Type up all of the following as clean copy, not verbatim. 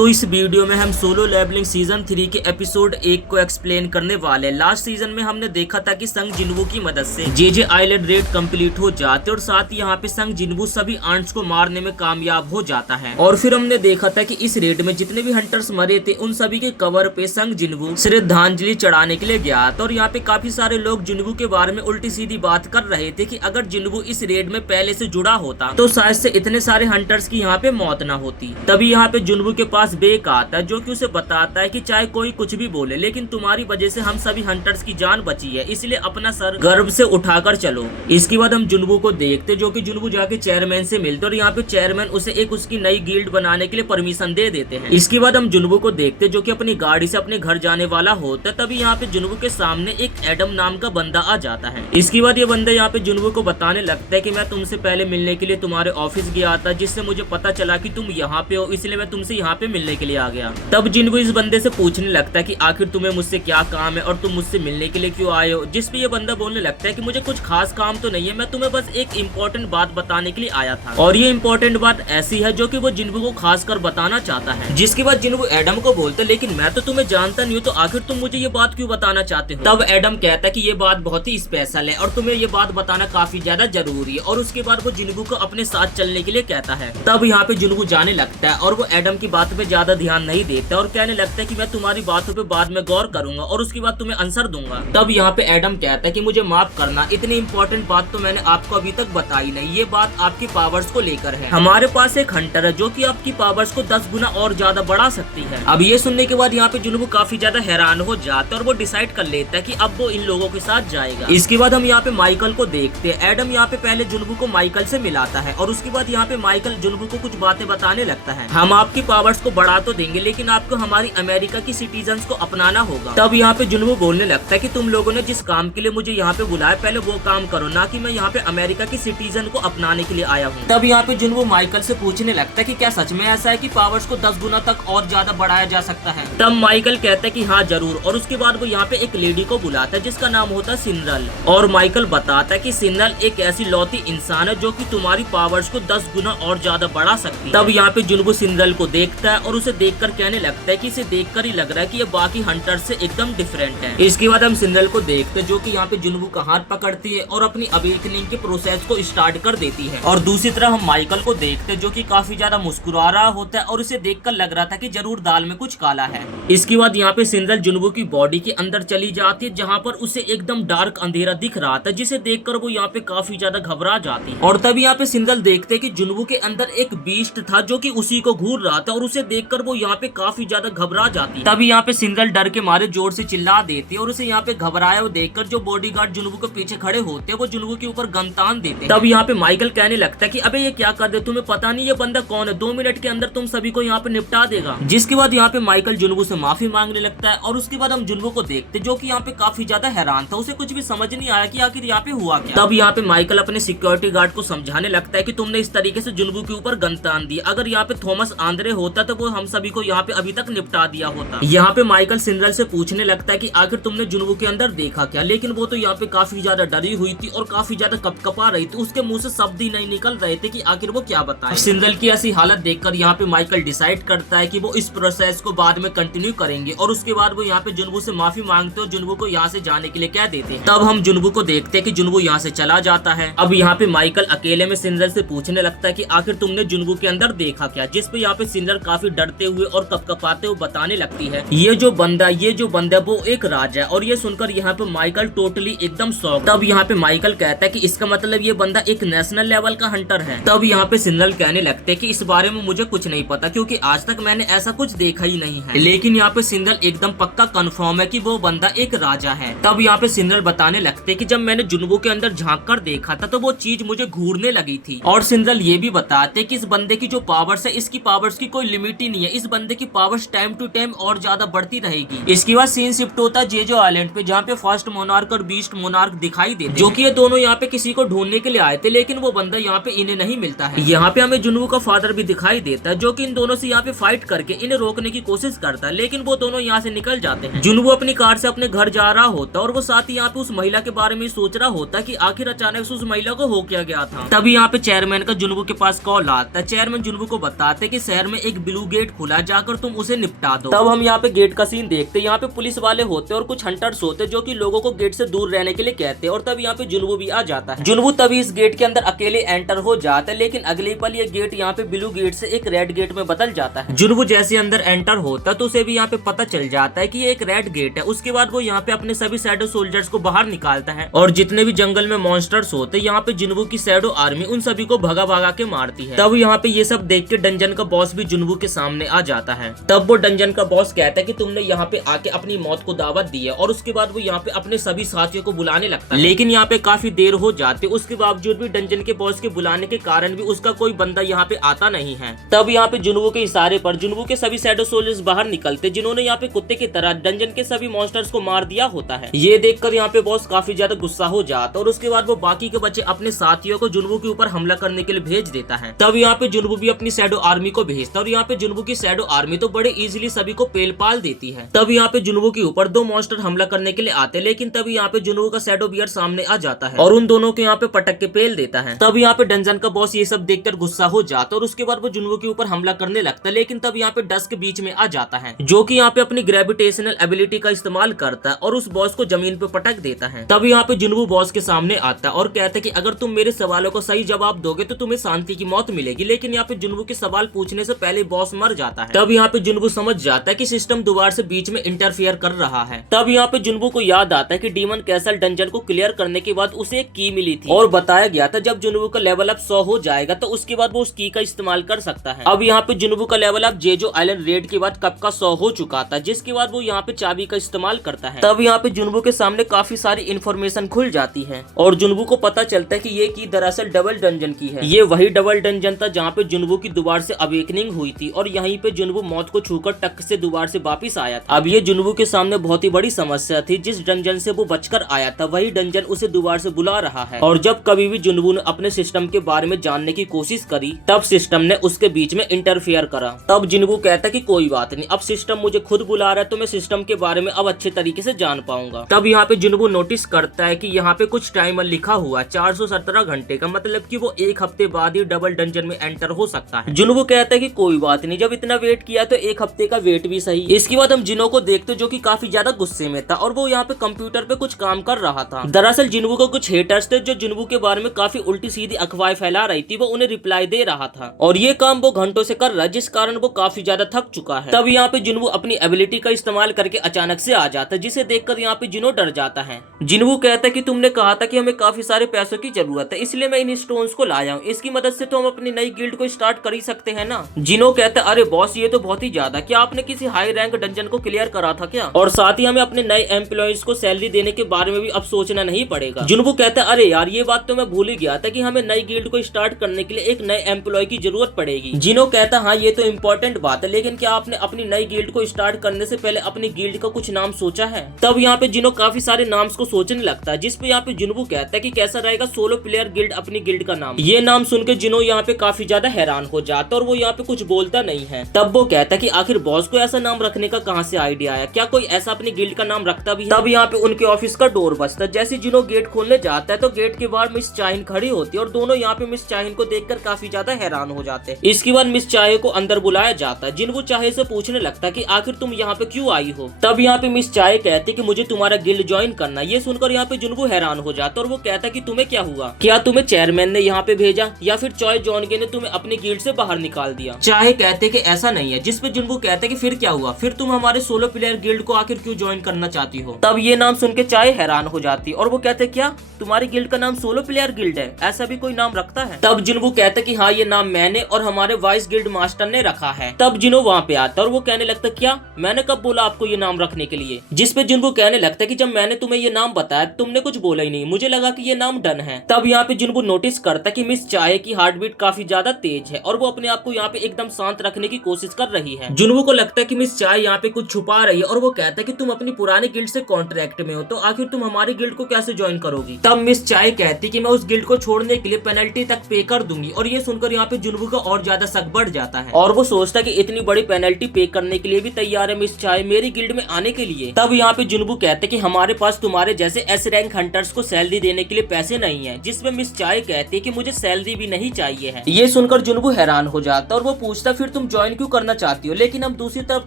तो इस वीडियो में हम सोलो लेवलिंग सीजन 3 के एपिसोड 1 को एक्सप्लेन करने वाले हैं। लास्ट सीजन में हमने देखा था कि संग जिन्वू की मदद से जे आइलैंड रेड कंप्लीट हो जाते और साथ ही यहाँ पे संग जिन्वू सभी आंट्स को मारने में कामयाब हो जाता है। और फिर हमने देखा था कि इस रेड में जितने भी हंटर्स मरे थे उन सभी के कवर पे संग जिन्वू श्रद्धांजलि चढ़ाने के लिए गया था। और यहाँ पे काफी सारे लोग जिन्वू के बारे में उल्टी सीधी बात कर रहे थे कि अगर जिन्वू इस रेड में पहले से जुड़ा होता तो शायद से इतने सारे हंटर्स की यहाँ पे मौत ना होती। तभी यहाँ पे जिन्वू के पास बेक आता है जो कि उसे बताता है कि चाहे कोई कुछ भी बोले लेकिन तुम्हारी वजह से हम सभी हंटर्स की जान बची है, इसलिए अपना सर गर्व से उठाकर चलो। इसके बाद हम जिन्वू को देखते जो कि जिन्वू जाके चेयरमैन से मिलते और यहाँ पे चेयरमैन उसे एक उसकी नई गिल्ड बनाने के लिए परमिशन दे देते हैं। इसके बाद हम जिन्वू को देखते जो कि अपनी गाड़ी से अपने घर जाने वाला होता है। तभी यहाँ पे जिन्वू के सामने एक एडम नाम का बंदा आ जाता है। इसके बाद ये बंदा यहाँ पे जिन्वू को बताने लगता है कि मैं तुमसे पहले मिलने के लिए तुम्हारे ऑफिस गया था, जिससे मुझे पता चला कि तुम यहाँ पे हो, इसलिए मैं तुमसे यहाँ पे मिलने के लिए आ गया। तब जिन्वू इस बंदे से पूछने लगता है कि आखिर तुम्हें मुझसे क्या काम है और तुम मुझसे मिलने के लिए क्यों आए हो। जिस पे ये बंदा बोलने लगता है कि मुझे कुछ खास काम तो नहीं है, मैं तुम्हें बस एक इम्पोर्टेंट बात बताने के लिए आया था। और ये इम्पोर्टेंट बात ऐसी है जो कि वो जिन्वू को खास कर बताना चाहता है। जिसके बाद जिन्वू एडम को बोलते लेकिन मैं तो तुम्हें जानता नहीं हूँ, तो आखिर तुम मुझे ये बात क्यों बताना चाहते हो। तब एडम कहता है कि ये बात बहुत ही स्पेशल है और तुम्हें ये बात बताना काफी ज्यादा जरूरी है। और उसके बाद वो जिन्वू को अपने साथ चलने के लिए कहता है। तब यहाँ पे जिन्वू जाने लगता है और वो एडम की बात पे ज्यादा ध्यान नहीं देता और कहने लगता है कि मैं तुम्हारी बातों पे बाद में गौर करूंगा और उसके बाद तुम्हें आंसर दूंगा। तब यहाँ पे एडम कहता है कि मुझे माफ करना, इतनी इंपॉर्टेंट बात तो मैंने आपको अभी तक बताई नहीं। ये बात आपकी पावर्स को लेकर है। हमारे पास एक हंटर है जो कि आपकी पावर्स को 10 गुना और ज्यादा बढ़ा सकती है। अब ये सुनने के बाद यहाँ पे जिन्वू काफी ज्यादा हैरान हो जाता है और वो डिसाइड कर लेता है कि अब वो इन लोगों के साथ जाएगा। इसके बाद हम यहाँ पे माइकल को देखते हैं। एडम यहाँ पे पहले जिन्वू को माइकल से मिलाता है और उसके बाद यहाँ पे माइकल जिन्वू को कुछ बातें बताने लगता है। हम आपकी पावर्स को बढ़ा तो देंगे लेकिन आपको हमारी अमेरिका की सिटीजन्स को अपनाना होगा। तब यहाँ पे जिन्वू बोलने लगता है कि तुम लोगों ने जिस काम के लिए मुझे यहाँ पे बुलाया पहले वो काम करो, ना कि मैं यहाँ पे अमेरिका की सिटीजन को अपनाने के लिए आया हूँ। तब यहाँ पे जिन्वू माइकल से पूछने लगता है कि क्या सच में ऐसा है कि पावर्स को 10 गुना तक और ज्यादा बढ़ाया जा सकता है। तब माइकल कहता है कि हाँ जरूर। और उसके बाद वो यहाँ पे एक लेडी को बुलाता है जिसका नाम होता है सिनरल। और माइकल बताता है कि सिनरल एक ऐसी लौती इंसान है जो कि तुम्हारी पावर्स को 10 गुना और ज्यादा बढ़ा सकती है। तब यहाँ पे जिन्वू सिनरल को देखता है और उसे देखकर कहने लगता है कि इसे देखकर ही लग रहा है कि ये बाकी हंटर से एकदम डिफरेंट है। इसके बाद हम सिनरल को देखते जो कि यहाँ पे जिन्वू का हाथ पकड़ती है और अपनी अवेकनिंग के प्रोसेस को स्टार्ट कर देती है। और दूसरी तरफ हम माइकल को देखते जो कि काफी ज्यादा मुस्कुरा रहा होता है और उसे देखकर लग रहा था कि जरूर दाल में कुछ काला है। इसके बाद यहाँ पे सिनरल जिन्वू की बॉडी के अंदर चली जाती है जहाँ पर उसे एकदम डार्क अंधेरा दिख रहा था, जिसे देखकर वो यहाँ पे काफी ज्यादा घबरा जाती है। और तभी यहाँ पे सिनरल देखते कि जिन्वू के अंदर एक बीस्ट था जो कि उसी को घूर रहा था और उसे देखकर वो यहाँ पे काफी ज्यादा घबरा जाती है। तभी यहाँ पे सिनरल डर के मारे जोर से चिल्ला देती है और उसे यहाँ पे घबराया हुआ देखकर जो बॉडीगार्ड जिन्वू के पीछे खड़े होते हैं वो जिन्वू के ऊपर गन तान देते हैं। तब यहाँ पे माइकल कहने लगता है कि अबे ये क्या कर दे, तुम्हें पता नहीं ये बंदा कौन है, 2 मिनट के अंदर तुम सभी को यहाँ पे निपटा देगा। जिसके बाद यहाँ पे माइकल जिन्वू से माफी मांगने लगता है। और उसके बाद हम जिन्वू को देखते जो कि यहाँ पे काफी ज्यादा हैरान था, उसे कुछ भी समझ नहीं आया कि आखिर यहाँ पे हुआ क्या। तब यहाँ पे माइकल अपने सिक्योरिटी गार्ड को समझाने लगता है कि तुमने इस तरीके से जिन्वू के ऊपर गन तान दी, अगर यहाँ पे थॉमस आंद्रे होता तो वो हम सभी को यहाँ पे अभी तक निपटा दिया होता। यहाँ पे माइकल सिनरल से पूछने लगता है कि आखिर तुमने जिन्वू के अंदर देखा क्या, लेकिन वो तो यहाँ पे काफी ज्यादा डरी हुई थी और काफी ज्यादा कपकपा रही थी, उसके मुंह से शब्द ही नहीं निकल रहे थे कि आखिर वो क्या बताए। सिनरल की ऐसी हालत देखकर यहाँ पे माइकल डिसाइड करता है कि वो इस प्रोसेस को बाद में कंटिन्यू करेंगे और उसके बाद वो यहाँ पे जिन्वू से माफी मांगते और जिन्वू को यहाँ से जाने के लिए कह देते हैं। तब हम जिन्वू को देखते हैं कि जिन्वू यहाँ से चला जाता है। अब यहाँ पे माइकल अकेले में सिनरल से पूछने लगता है कि आखिर तुमने जिन्वू के अंदर देखा क्या, जिस पे यहाँ पे सिनरल काफी डरते हुए और कपकपाते हुए बताने लगती है ये जो बंदा वो एक राजा है। और ये सुनकर यहाँ पे माइकल टोटली एकदम शॉक। तब यहाँ पे माइकल कहता है कि इसका मतलब ये बंदा एक नेशनल लेवल का हंटर है। तब यहाँ पे सिनरल कहने लगते हैं कि इस बारे में मुझे कुछ नहीं पता क्योंकि आज तक मैंने ऐसा कुछ देखा ही नहीं है, लेकिन यहाँ पे सिनरल एकदम पक्का कंफर्म है कि वो बंदा एक राजा है। तब यहाँ पे सिनरल बताने लगते कि जब मैंने जिन्वू के अंदर झांक कर देखा था तो वो चीज मुझे घूरने लगी थी। और सिनरल ये भी बताते कि इस बंदे की जो पावर्स है इसकी पावर्स की कोई लिमिट ही नहीं है, इस बंदे की पावर्स टाइम टू टाइम और ज्यादा बढ़ती रहेगी। इसके बाद सीन शिफ्ट होता है जे आइलैंड पे जहाँ पे फर्स्ट मोनार्क और बीस्ट मोनार्क दिखाई देते जो कि ये दोनों यहाँ पे किसी को ढूंढने के लिए आए थे, लेकिन वो बंदा यहाँ पे इन्हें नहीं मिलता है। यहाँ पे हमें जिन्वू का फादर भी दिखाई देता है जो कि इन दोनों से यहाँ पे फाइट करके इन्हें रोकने की कोशिश करता है, लेकिन वो दोनों यहाँ से निकल जाते हैं। जिन्वू अपनी कार से अपने घर जा रहा होता है और वो साथ ही यहाँ पे उस महिला के बारे में सोच रहा होता कि आखिर अचानक से उस महिला को हो क्या गया था। तभी यहाँ पे चेयरमैन का जिन्वू के पास कॉल आता है। चेयरमैन जिन्वू को बताते कि शहर में एक ब्लू गेट खुला, जाकर तुम उसे निपटा दो। तब हम यहाँ पे गेट का सीन देखते, यहाँ पे पुलिस वाले होते और कुछ हंटर्स होते जो कि लोगों को गेट से दूर रहने के लिए कहते हैं। और तब यहाँ पे जुनवू भी आ जाता है। जुनवू तभी इस गेट के अंदर अकेले एंटर हो जाता है, लेकिन अगले पल ये गेट यहाँ पे ब्लू गेट से एक रेड गेट में बदल जाता है। जुनवू जैसे अंदर एंटर होता तो उसे भी यहाँ पे पता चल जाता है कि ये एक रेड गेट है। उसके बाद वो यहाँ पे अपने सभी शैडो सोल्जर्स को बाहर निकालता है और जितने भी जंगल में मॉन्स्टर्स होते यहाँ पे जुनवू की शैडो आर्मी उन सभी को भगा भगा के मारती है। तब यहाँ पे ये सब देख के डंजन का बॉस भी जुनवू के सामने आ जाता है। तब वो डंजन का बॉस कहता है कि तुमने यहाँ पे आके अपनी मौत को दावत दी है, और उसके बाद वो यहाँ पे अपने सभी साथियों को बुलाने लगता है। लेकिन यहाँ पे काफी देर हो जाती है, उसके बावजूद भी डंजन के बॉस के बुलाने के कारण भी उसका कोई बंदा यहाँ पे आता नहीं है। तब यहाँ पे जुनवू के इशारे पर जुनवू के सभी शैडो सोल्जर्स बाहर निकलते, जिन्होंने यहाँ पे कुत्ते की तरह डंजन के सभी मॉन्स्टर्स को मार दिया होता है। ये देखकर यहाँ पे बॉस काफी ज्यादा गुस्सा हो जाता और उसके बाद वो बाकी के बच्चे अपने साथियों को जुनवू के ऊपर हमला करने के लिए भेज देता है। तब यहाँ पे जुनवू भी अपनी शैडो आर्मी को भेजता है और यहाँ पे जुनवू की शैडो आर्मी तो बड़े इजीली सभी को पेल पाल देती है। तब यहाँ पे जुनवू के ऊपर दो मॉन्स्टर हमला करने के लिए आते, लेकिन तब यहाँ पे जुनवू का शैडो बियर सामने आ जाता है और उन दोनों के यहाँ पे पटक के पेल देता है। तब यहाँ पे डंजन का बॉस ये सब देखकर गुस्सा हो जाता और उसके बाद वो जुनवू के ऊपर हमला करने लगता है, लेकिन तब यहाँ पे डस्क बीच में आ जाता है, जो कि यहाँ पे अपनी ग्रेविटेशनल एबिलिटी का इस्तेमाल करता है और उस बॉस को जमीन पे पटक देता है। तब यहाँ पे जुनवू बॉस के सामने आता है और कहता है कि अगर तुम मेरे सवालों को सही जवाब दोगे तो तुम्हें शांति की मौत मिलेगी। लेकिन यहाँ पे जुनवू के सवाल पूछने से पहले बॉस मर जाता है। तब यहाँ पे जुनवू समझ जाता है कि सिस्टम दोबारा से बीच में इंटरफेयर कर रहा है। तब यहाँ पे जुनवू को याद आता है कि डीमन कैसल डंजन को क्लियर करने के बाद उसे एक की मिली थी और बताया गया था जब जुनवू का लेवल अप 100 हो जाएगा तो उसके बाद वो उस की का इस्तेमाल कर सकता है। अब यहाँ पे जुनवू का level up Jeju island red के बाद कब का 100 हो चुका था, जिसके बाद वो यहाँ पे चाबी का इस्तेमाल करता है। तब यहाँ पे जुनवू के सामने काफी सारी इन्फॉर्मेशन खुल जाती है और जुनवू को पता चलता है कि ये की दरअसल डबल डंजन की है। ये वही डबल डंजन था जहाँ पे जुनवू की दोबारा से अवेकनिंग हुई थी और यहीं पे जुनवू मौत को छूकर टक से दोबारा से वापिस आया था। अब ये जुनवू के सामने बहुत ही बड़ी समस्या थी, जिस डंजन से वो बचकर आया था वही डंजन उसे दोबारा से बुला रहा है। और जब कभी भी जुनवू ने अपने सिस्टम के बारे में जानने की कोशिश करी तब सिस्टम ने उसके बीच में इंटरफेयर करा। तब जुनवू कहता कि कोई बात नहीं, अब सिस्टम मुझे खुद बुला रहा है तो मैं सिस्टम के बारे में अब अच्छे तरीके से जान पाऊंगा। तब यहाँ पे जुनवू नोटिस करता है कि यहाँ पे कुछ टाइमर लिखा हुआ 417 घंटे का, मतलब कि वो एक हफ्ते बाद ही डबल डंजन में एंटर हो सकता है। जुनवू कहता है कि कोई बात नहीं, जब इतना वेट किया तो एक हफ्ते का वेट भी सही। इसके बाद हम जिनो को देखते जो कि काफी ज्यादा गुस्से में था और वो यहाँ पे कंप्यूटर पे कुछ काम कर रहा था। दरअसल जुनवू को कुछ हेटर्स थे जो जुनवू के बारे में काफी उल्टी सीधी अफवाहें फैला रही थी, वो उन्हें रिप्लाई दे रहा था और ये काम वो घंटों से कर रहा है, जिस कारण वो काफी ज्यादा थक चुका है। तब यहाँ पे जुनवू अपनी एबिलिटी का इस्तेमाल करके अचानक से आ जाता है, जिसे देखकर यहाँ पे जिनो डर जाता है। जुनवू कहता है कि तुमने कहा था कि हमें काफी सारे पैसों की जरूरत है, इसलिए मैं इन स्टोन्स को लाया हूँ, इसकी मदद से तो हम अपनी नई गिल्ड को स्टार्ट कर ही सकते हैं ना। जिनो कहता है अरे बॉस ये तो बहुत ही ज्यादा, क्या आपने किसी हाई रैंक डंजन को क्लियर करा था क्या? और साथ ही हमें अपने नए एम्प्लॉइज को सैलरी देने के बारे में भी अब सोचना नहीं पड़ेगा। जुनवू कहता है अरे यार ये बात तो मैं भूल ही गया था कि हमें नई गिल्ड को स्टार्ट करने के लिए एक नए एम्प्लॉय की जरूरत पड़ेगी। जिनो कहता हाँ ये तो इम्पोर्टेंट बात है, लेकिन क्या आपने अपनी नई गिल्ड को स्टार्ट करने से पहले अपनी गिल्ड का कुछ नाम सोचा है? तब यहाँ पे जिनो काफी सारे नाम्स को सोचने लगता है, जिसपे यहाँ पे जुनवू कहता है कि कैसा रहेगा सोलो प्लेयर गिल्ड अपनी गिल्ड का नाम। ये नाम सुन के जिनो यहाँ पे काफी ज्यादा हैरान हो जाता और वो यहाँ पे कुछ बोलता नहीं है। तब वो कहता है कि आखिर बॉस को ऐसा नाम रखने का कहाँ से आइडिया आया, क्या कोई ऐसा अपनी गिल्ड का नाम रखता भी है? तब यहाँ पे उनके ऑफिस का डोर बजता है। जैसे जिनो गेट खोलने जाता है तो गेट के बाहर मिस चाइन खड़ी होती है और दोनों यहाँ पे मिस चाइन को देखकर काफी ज्यादा हैरान हो जाते हैं। इसके बाद मिस चाहे को अंदर बुलाया जाता है। जिनको चाहे से पूछने लगता है कि आखिर तुम यहाँ पे क्यों आई हो? तब यहाँ पे मिस चाहे कहती कि मुझे तुम्हारा गिल्ड ज्वाइन करना। ये सुनकर यहाँ पे जुनवू हैरान हो जाता और वो कहता कि तुम्हें क्या हुआ, क्या तुम्हें चेयरमैन ने यहाँ पे भेजा या फिर चॉय जॉनगे ने तुम्हें अपनी गिल्ड से बाहर निकाल दिया? चाहे कहते कि ऐसा नहीं है, जिसपे जुनवू कहते कि फिर क्या हुआ, फिर तुम हमारे सोलो प्लेयर गिल्ड को आखिर क्यों ज्वाइन करना चाहती हो? तब ये नाम सुन के चाहे हैरान हो जाती और वो कहते क्या तुम्हारी गिल्ड का नाम सोलो प्लेयर गिल्ड है, ऐसा भी कोई नाम रखता है? तब जुनवू कहता कि हाँ ये नाम मैंने और हमारे वाइस गिल्ड मास्टर ने रखा है। तब जिनो वहाँ पे आता और वो कहने लगता क्या मैंने कब बोला आपको ये नाम रखने के लिए? जिसपे जुनवू कहने लगता कि जब मैंने तुम्हें ये नाम बताया तुमने कुछ बोला ही नहीं, मुझे लगा कि ये नाम डन है। तब यहाँ पे जुनवू नोटिस करता कि मिस चाहे की हार्ट बीट काफी ज्यादा तेज है और वो अपने आप को यहाँ पे एकदम शांत रखने की कोशिश कर रही है। जुनवू को लगता है कि मिस चाहे यहाँ पे कुछ छुपा रही है और वो कहता है कि तुम अपनी पुरानी गिल्ड से कॉन्ट्रैक्ट में हो, तो आखिर तुम हमारी गिल्ड को कैसे ज्वाइन करोगी? तब मिस चाहे कहती कि मैं उस गिल्ड को छोड़ने के लिए पेनल्टी तक पे कर दूंगी और ये सुनकर यहाँ पे जुनवू का और ज्यादा शक बढ़ जाता है और वो सोचता कि इतनी बड़ी पेनल्टी पे करने के लिए भी तैयार है मिस चाहे मेरी गिल्ड में आने के लिए। तब यहाँ पे जुनवू कहते कि हमारे पास तुम्हारे जैसे एस रैंक हंटर्स को सैलरी देने के लिए पैसे नहीं है, जिसमें मिस चाहे कहती है कि मुझे सैलरी भी नहीं चाहिए है। ये सुनकर जुनवू हैरान हो जाता और वो पूछता फिर तुम ज्वाइन क्यों करना चाहती हो। लेकिन हम दूसरी तरफ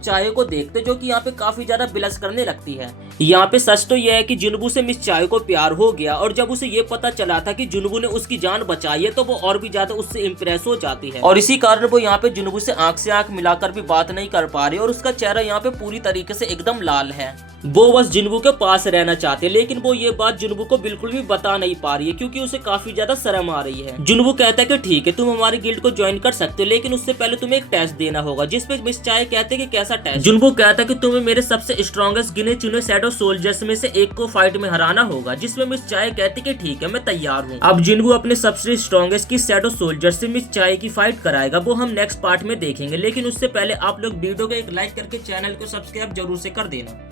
चाय को देखते जो कि यहाँ पे काफी ज्यादा बिलस करने लगती है। यहाँ पे सच तो यह है कि जुनबू से मिस चाय को प्यार हो गया और जब उसे ये पता चला था कि जुनबू ने उसकी जान बचाई है तो वो और भी ज्यादा उससे इम्प्रेस हो जाती है और इसी कारण वो यहाँ पे जुनबू से आंख मिलाकर भी बात नहीं कर पा रही और उसका चेहरा यहाँ पे पूरी तरीके से एकदम लाल है। वो बस जुनबू के पास रहना चाहते हैं लेकिन वो ये बात जुनबू को बिल्कुल भी बता नहीं पा रही है क्योंकि उसे काफी ज्यादा शर्म आ रही है। जुनबू कहता है कि ठीक है तुम हमारी गिल्ड को ज्वाइन कर सकते हो लेकिन उससे पहले तुम्हें एक टेस्ट देना होगा, जिसपे मिस चाय कहते हैं कि कैसा टेस्ट। जुनबू कहता है कि तुम्हें मेरे सबसे स्ट्रॉन्गेस्ट गिने चुने सेट ऑफ सोल्जर्स में से एक को फाइट में हराना होगा, जिसमें मिस चाय कहती है कि ठीक है मैं तैयार हूँ। अब जुनबू अपने सबसे स्ट्रॉन्गेस्ट की सेट ऑफ सोल्जर से मिस चाय की फाइट कराएगा, वो हम नेक्स्ट पार्ट में देखेंगे। लेकिन उससे पहले आप लोग वीडियो को एक लाइक करके चैनल को सब्सक्राइब जरूर से कर देना।